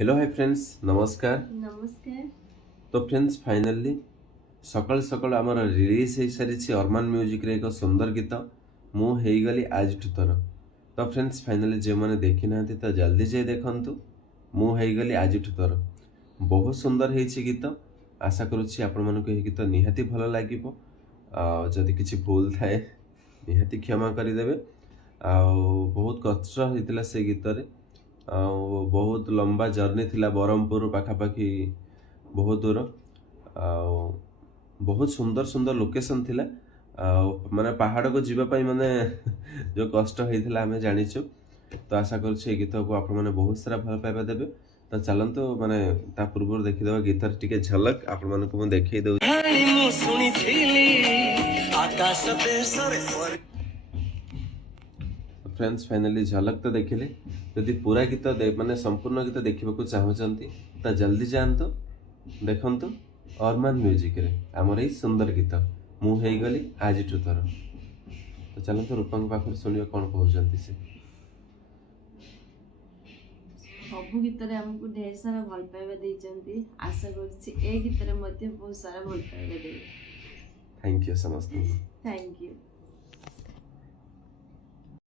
Hello hi friends नमस्कार। नमस्कार। तो फ्रेंड्स फाइनली सकाल सकाल आमर रिलीज हो सारी अरमान म्यूजिक रे एक सुंदर गीत मु गली आज थर। तो फ्रेंड्स फाइनली जो मैंने देखी ना तो जल्दी जाए देखु मु गली आज थर। बहुत सुंदर है गीत। आशा करुच्ची आपण मानक गीत निहाती भल लगे। जदि किसी भूल थाए निहाती क्षमा करदेवे। बहुत कष्ट होता से गीत रे। बहुत लंबा जर्नी थिला बरहमपुर पाखापाखि बहुत दूर। बहुत सुंदर सुंदर लोकेशन थिला। माने पहाड़ को जीवाई माने जो कष्ट होता आम जाचु। तो आशा कर गीत को आप बहुत सारा भल पाइबा देवे। तो चलतु माने ता पूर्व देखीदे गीतर टिके झलक आप देखई दउ। फ्रेंड्स फाइनली झलक तो देखिले। यदि पूरा गीत माने संपूर्ण गीत देखा चाहते तो जल्दी जातु देखु अरमान म्यूजिक रे आमर यही सुंदर गीत मु गली आज थर। तो चलते रूपा पाखे शुणा कौन कहते से। सब गीत आमको ढेर सारा भल पाइबा देइचंती। आशा करछि ए गीत रे बहुत सारा भल पाइबा देबे। थैंक यू समस्त। Thank you.